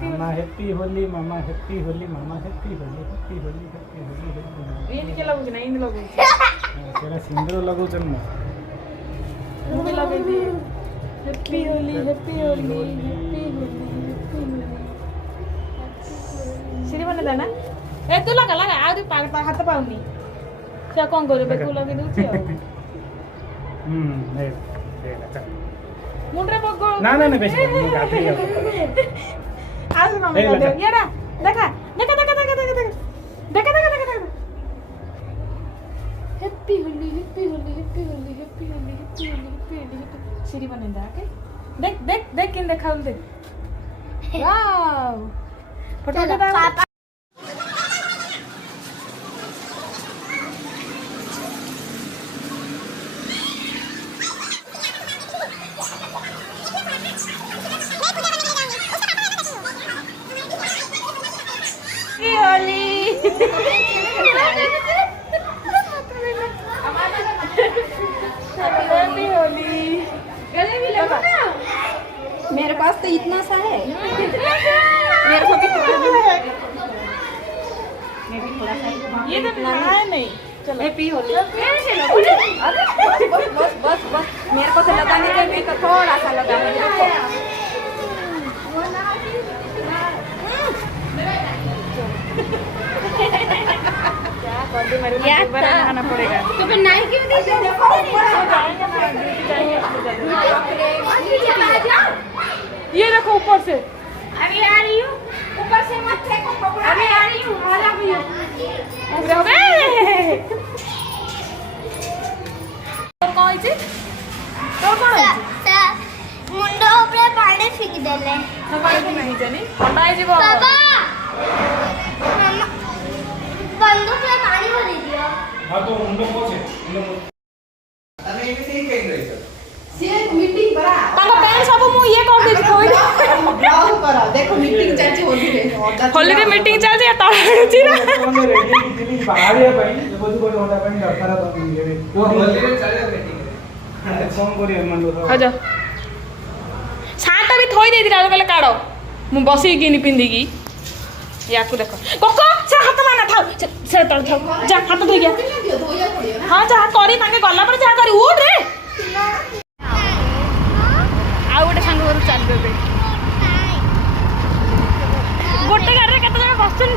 मामा happy Holi मामा happy Holi मामा happy Holi happy Holi happy Holi happy इनके लगुच ना इन लगुच तेरा सिंदूर लगाउछन् म मुझे लगे थी happy Holi happy Holi happy Holi happy Holi Shri बने दाना ए तू लगा लगा आ तू हाथ पाउनी क्या कौन करे बे तू लगे दूची आ ए लगा मुंडरे बगो ना ना ना बेसी म गाथै आ आज मामा दे येडा देखा देखा देखा देखा देखा देखा देखा देखा देखा happy Holi happy Holi happy Holi happy Holi happy Holi happy Holi Shri बने दा के देख देख देख किन देखा दे वाओ फोटो दे पापा होली हैप्पी होली गले भी लगा मेरे पास तो इतना सा है मेरे को भी थोड़ा मैं भी थोड़ा सा ये तो नहाया नहीं चलो हैप्पी होली अरे बस बस बस बस बस मेरे को तो लगाने के मैं तो थोड़ा सा लगा मेरे को दोबारा नहाना पड़ेगा तो फिर नाई क्यों दी ये देखो ऊपर से अभी आ रही हूँ ऊपर से मत फेंको अभी आ रही हूँ वाला भी पूरा हो गए और कौन है तो कौन है मुंड ऊपर पानी फेंक देले तो पानी नहीं जानी ठंडा है जीव बाबा मामा बंदूक में पानी भरी दियो हां तो मुंडो पोछे अरे ये से कहीं रही से मीटिंग करा ताका पैन सब मु ये कर दे कोई ब्लाउज करा देखो मीटिंग चलती होली रे होली रे मीटिंग चल रही है ताड़ी ना तो रेडी दिली बाहरिया भाई बोलू कोन होता भाई दरकार तो ये वो होली रे चले मीटिंग फोन करी मन लो आजा छाटा भी थोई दे दिला कहले काढो मु बसी किनी पिंदी की याकू देखो कोको से हाथ माना थाओ से तड़ थाओ जा हाथ धोई गया हां जा करी तांगे गल्ला पर जा करी उठ रे आ गोटे संग घर चल देबे गोटे गाड़ी रे कत जण बसछन